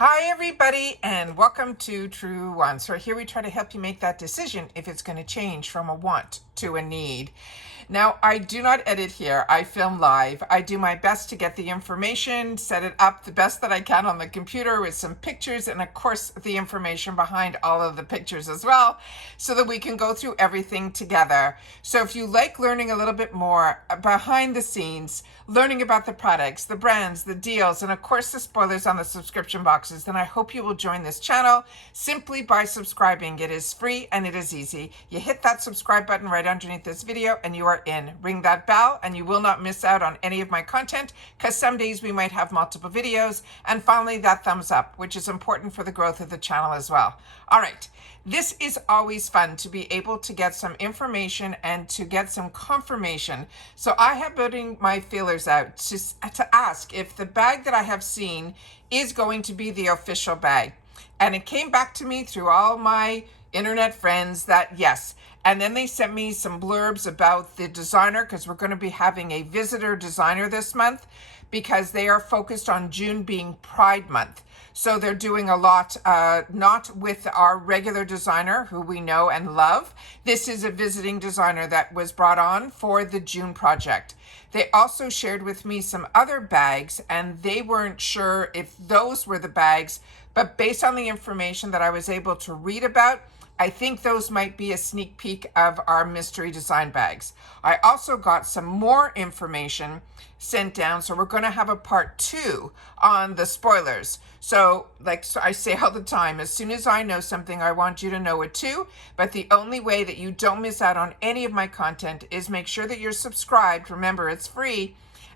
Hi everybody and welcome to Truewants, where here we try to help you make that decision if it's going to change from a want to a need. Now, I do not edit here. I film live. I do my best to get the information, set it up the best that I can on the computer with some pictures and of course the information behind all of the pictures as well, so that we can go through everything together. So if you like learning a little bit more behind the scenes, learning about the products, the brands, the deals, and of course the spoilers on the subscription boxes, then I hope you will join this channel simply by subscribing. It is free and it is easy. You hit that subscribe button right underneath this video and you are in. Ring that bell and you will not miss out on any of my content, because some days we might have multiple videos. And finally, that thumbs up, which is important for the growth of the channel as well. All right. This is always fun to be able to get some information and to get some confirmation. So I have putting my feelers out to ask if the bag that I have seen is going to be the official bag. And it came back to me through all my internet friends that yes. And then they sent me some blurbs about the designer, because we're going to be having a visitor designer this month, because they are focused on June being Pride Month. So they're doing a lot, not with our regular designer who we know and love. This is a visiting designer that was brought on for the June project. They also shared with me some other bags and they weren't sure if those were the bags, but based on the information that I was able to read about, I think those might be a sneak peek of our mystery design bags. I also got some more information sent down, so we're going to have a part 2 on the spoilers. So like I say all the time, as soon as I know something, I want you to know it too. But the only way that you don't miss out on any of my content is make sure that you're subscribed. Remember, it's free.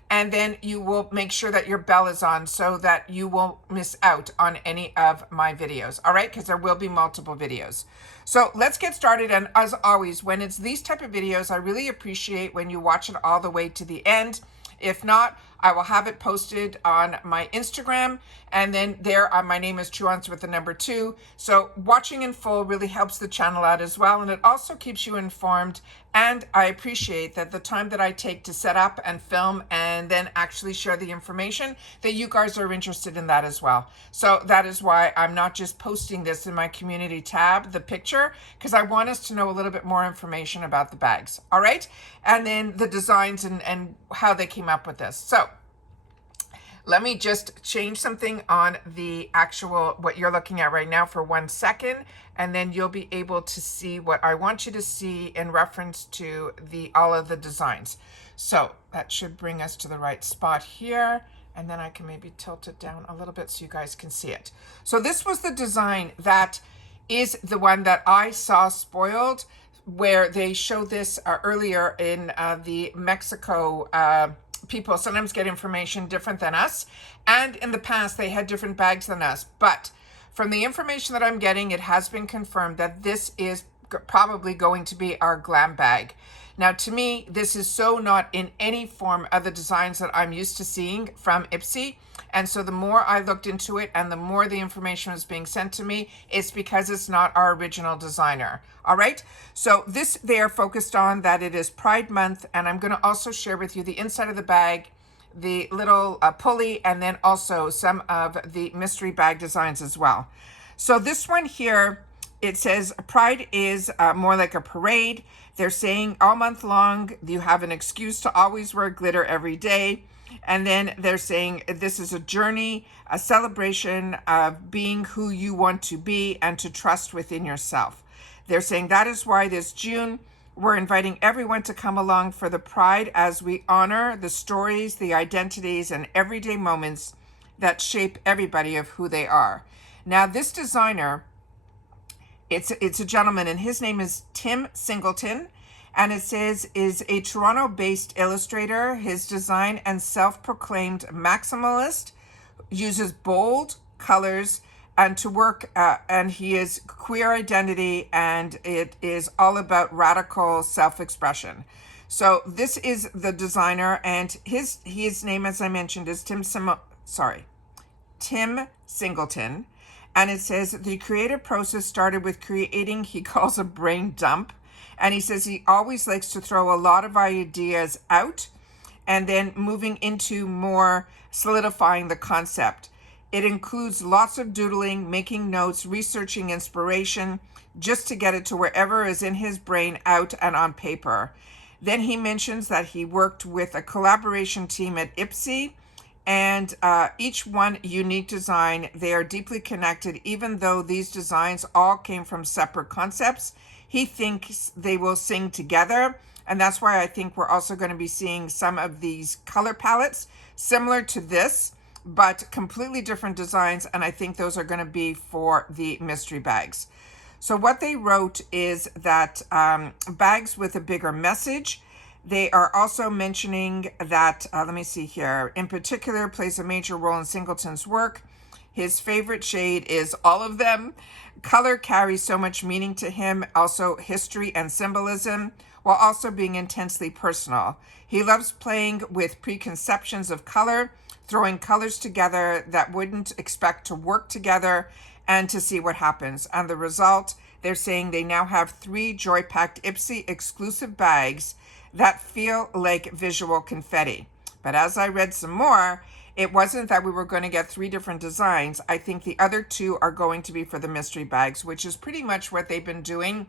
And then you will make sure that your bell is on so that you won't miss out on any of my videos. All right, because there will be multiple videos. So let's get started. And as always, when it's these type of videos, I really appreciate when you watch it all the way to the end. If not, I will have it posted on my Instagram, and then there my name is Truewants with the number 2. So watching in full really helps the channel out as well, and it also keeps you informed. And I appreciate that the time that I take to set up and film and then actually share the information, that you guys are interested in that as well. So that is why I'm not just posting this in my community tab, the picture, because I want us to know a little bit more information about the bags. All right. And then the designs and how they came up with this. So let me just change something on the actual, what you're looking at right now for 1 second, and then you'll be able to see what I want you to see in reference to all of the designs. So that should bring us to the right spot here, and then I can maybe tilt it down a little bit so you guys can see it. So this was the design that is the one that I saw spoiled, where they showed this earlier in the Mexico people sometimes get information different than us, and in the past they had different bags than us, but from the information that I'm getting, it has been confirmed that this is probably going to be our Glambag. Now, to me, this is so not in any form of the designs that I'm used to seeing from IPSY. And so the more I looked into it and the more the information was being sent to me, it's because it's not our original designer. All right. So this, they are focused on that it is Pride Month. And I'm going to also share with you the inside of the bag, the little pulley, and then also some of the mystery bag designs as well. So this one here, it says Pride is more like a parade. They're saying all month long, you have an excuse to always wear glitter every day. And then they're saying this is a journey, a celebration of being who you want to be and to trust within yourself. They're saying that is why this June, we're inviting everyone to come along for the Pride as we honor the stories, the identities, and everyday moments that shape everybody of who they are. Now, this designer, it's a gentleman, and his name is Tim Singleton, and it says is a Toronto-based illustrator. His design and self-proclaimed maximalist, uses bold colors and to work, and he is queer identity, and it is all about radical self-expression. So this is the designer, and his name, as I mentioned, is Tim Singleton. And it says the creative process started with creating, he calls a brain dump. And he says he always likes to throw a lot of ideas out and then moving into more solidifying the concept. It includes lots of doodling, making notes, researching inspiration, just to get it to wherever is in his brain, out and on paper. Then he mentions that he worked with a collaboration team at IPSY, and each one unique design. They are deeply connected, even though these designs all came from separate concepts. He thinks they will sing together, and that's why I think we're also going to be seeing some of these color palettes similar to this, but completely different designs, and I think those are going to be for the mystery bags. So what they wrote is that bags with a bigger message. They are also mentioning that, let me see here, in particular plays a major role in Singleton's work. His favorite shade is all of them. Color carries so much meaning to him, also history and symbolism, while also being intensely personal. He loves playing with preconceptions of color, throwing colors together that wouldn't expect to work together, and to see what happens. And the result, they're saying they now have 3 joy-packed IPSY exclusive bags that feel like visual confetti. But as I read some more, it wasn't that we were going to get 3 different designs. I think the other 2 are going to be for the mystery bags, which is pretty much what they've been doing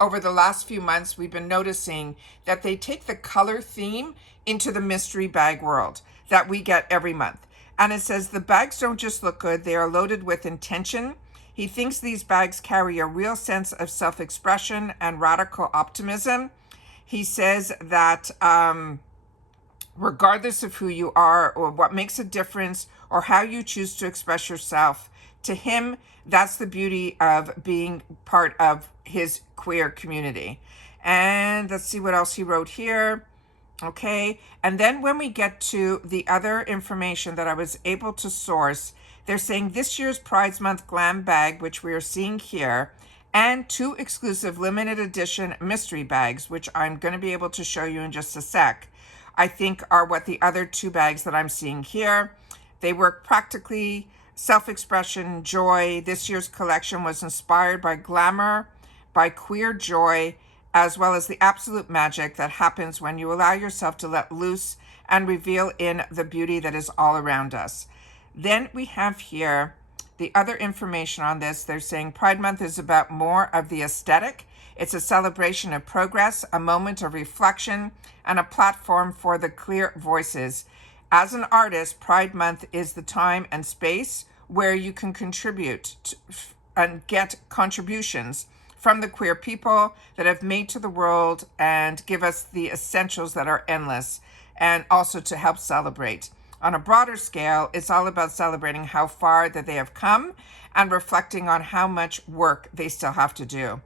over the last few months. We've been noticing that they take the color theme into the mystery bag world that we get every month. And it says the bags don't just look good, they are loaded with intention. He thinks these bags carry a real sense of self-expression and radical optimism. He says that regardless of who you are or what makes a difference or how you choose to express yourself, to him, that's the beauty of being part of his queer community. And let's see what else he wrote here. Okay, and then when we get to the other information that I was able to source, they're saying this year's Pride Month Glambag, which we are seeing here, and 2 exclusive limited edition mystery bags, which I'm going to be able to show you in just a sec, I think are what the other 2 bags that I'm seeing here. They work practically, self-expression, joy. This year's collection was inspired by glamour, by queer joy, as well as the absolute magic that happens when you allow yourself to let loose and reveal in the beauty that is all around us. Then we have here the other information on this. They're saying Pride Month is about more of the aesthetic. It's a celebration of progress, a moment of reflection, and a platform for the clear voices. As an artist, Pride Month is the time and space where you can contribute and get contributions from the queer people that have made to the world and give us the essentials that are endless, and also to help celebrate. On a broader scale, it's all about celebrating how far that they have come and reflecting on how much work they still have to do.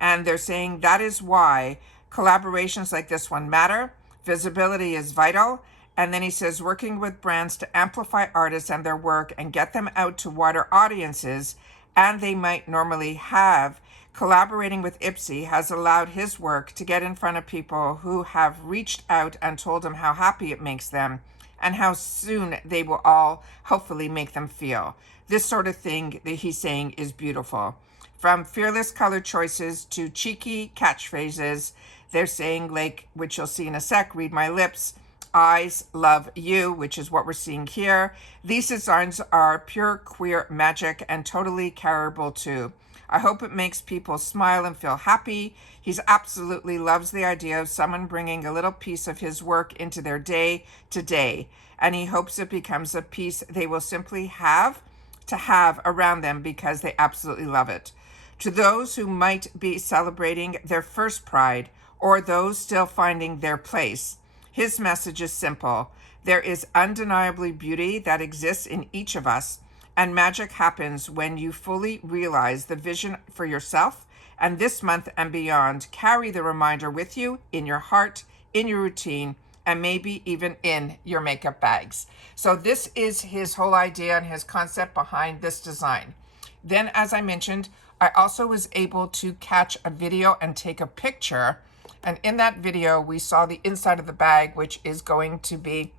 And they're saying that is why collaborations like this one matter. Visibility is vital. And then he says, working with brands to amplify artists and their work and get them out to wider audiences, and they might normally have. Collaborating with IPSY has allowed his work to get in front of people who have reached out and told him how happy it makes them and how soon they will all hopefully make them feel. This sort of thing that he's saying is beautiful. From fearless color choices to cheeky catchphrases, they're saying, like, which you'll see in a sec, read my lips, eyes love you, which is what we're seeing here. These designs are pure queer magic and totally carryable too. I hope it makes people smile and feel happy. He absolutely loves the idea of someone bringing a little piece of his work into their day to day, and he hopes it becomes a piece they will simply have to have around them because they absolutely love it. To those who might be celebrating their first Pride or those still finding their place, his message is simple. There is undeniably beauty that exists in each of us, and magic happens when you fully realize the vision for yourself. And this month and beyond, carry the reminder with you in your heart, in your routine, and maybe even in your makeup bags. So this is his whole idea and his concept behind this design. Then, as I mentioned, I also was able to catch a video and take a picture. And in that video, we saw the inside of the bag, which is going to be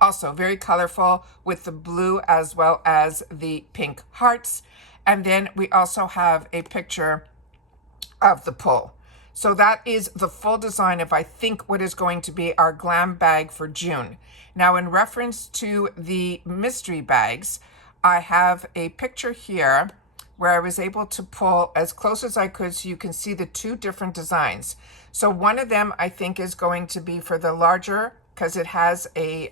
also very colorful with the blue as well as the pink hearts. And then we also have a picture of the pull. So that is the full design of, I think, what is going to be our glam bag for June. Now, in reference to the mystery bags, I have a picture here where I was able to pull as close as I could so you can see the two different designs. So one of them I think is going to be for the larger, because it has a,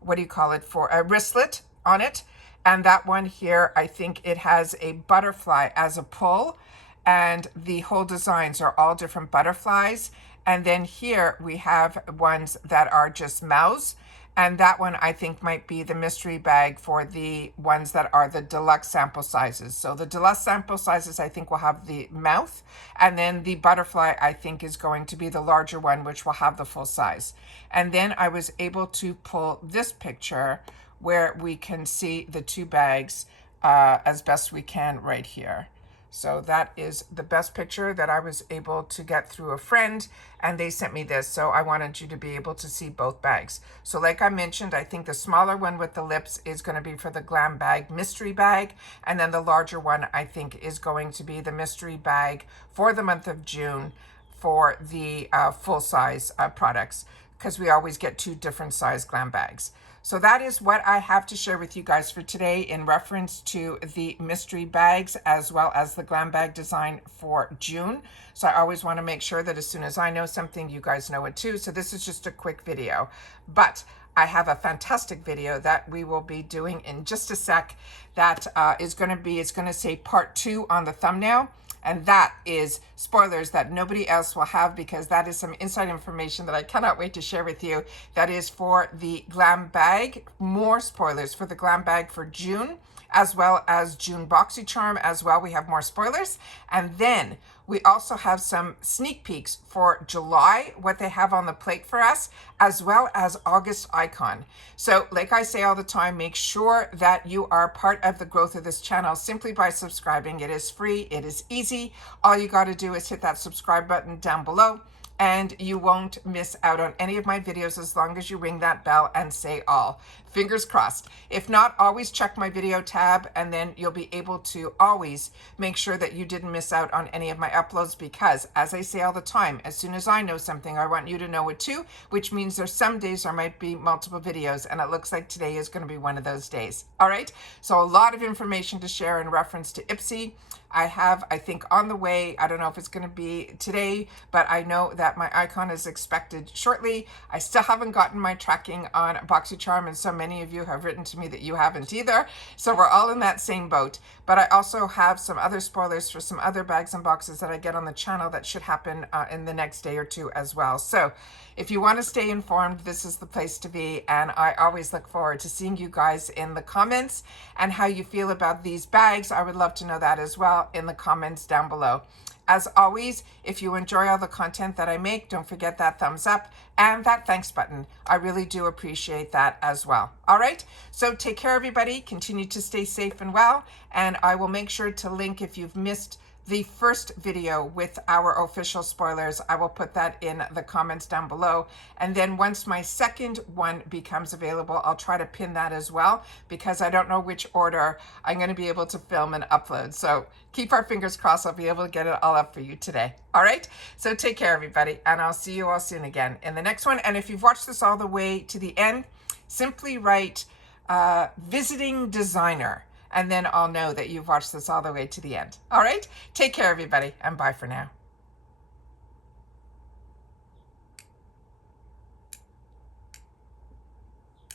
what do you call it, for a wristlet on it. And that one here, I think it has a butterfly as a pull, and the whole designs are all different butterflies. And then here we have ones that are just mouths. And that one I think might be the mystery bag for the ones that are the deluxe sample sizes. So the deluxe sample sizes I think will have the mouth, and then the butterfly I think is going to be the larger one, which will have the full size. And then I was able to pull this picture where we can see the two bags as best we can right here. So that is the best picture that I was able to get through a friend, and they sent me this. So I wanted you to be able to see both bags. So like I mentioned, I think the smaller one with the lips is going to be for the Glambag mystery bag. And then the larger one, I think, is going to be the mystery bag for the month of June for the full size products, because we always get two different size Glambags. So that is what I have to share with you guys for today in reference to the mystery bags as well as the Glambag design for June. So I always want to make sure that as soon as I know something, you guys know it too. So this is just a quick video, but I have a fantastic video that we will be doing in just a sec that is going to be, it's going to say part 2 on the thumbnail. And that is spoilers that nobody else will have, because that is some inside information that I cannot wait to share with you. That is for the Glambag, more spoilers for the Glambag for June, as well as June BoxyCharm as well. We have more spoilers. And then we also have some sneak peeks for July, what they have on the plate for us, as well as August icon. So like I say all the time, make sure that you are part of the growth of this channel simply by subscribing. It is free, it is easy. All you got to do is hit that subscribe button down below, and you won't miss out on any of my videos as long as you ring that bell and say all. Fingers crossed. If not, always check my video tab, and then you'll be able to always make sure that you didn't miss out on any of my uploads, because as I say all the time, as soon as I know something, I want you to know it too, which means there's some days there might be multiple videos, and it looks like today is going to be one of those days. All right, so a lot of information to share in reference to IPSY. I have, I think, on the way, I don't know if it's going to be today, but I know that my icon is expected shortly. I still haven't gotten my tracking on BoxyCharm, and so many of you have written to me that you haven't either. So we're all in that same boat. But I also have some other spoilers for some other bags and boxes that I get on the channel that should happen in the next day or two as well. So if you want to stay informed, this is the place to be. And I always look forward to seeing you guys in the comments and how you feel about these bags. I would love to know that as well in the comments down below. As always, if you enjoy all the content that I make, don't forget that thumbs up and that thanks button. I really do appreciate that as well. All right, so take care, everybody. Continue to stay safe and well. And I will make sure to link, if you've missed the first video with our official spoilers, I will put that in the comments down below. And then once my second one becomes available, I'll try to pin that as well, because I don't know which order I'm going to be able to film and upload. So keep our fingers crossed I'll be able to get it all up for you today. All right, so take care, everybody, and I'll see you all soon again in the next one. And if you've watched this all the way to the end, simply write visiting designer, and then I'll know that you've watched this all the way to the end. All right, take care, everybody, and bye for now.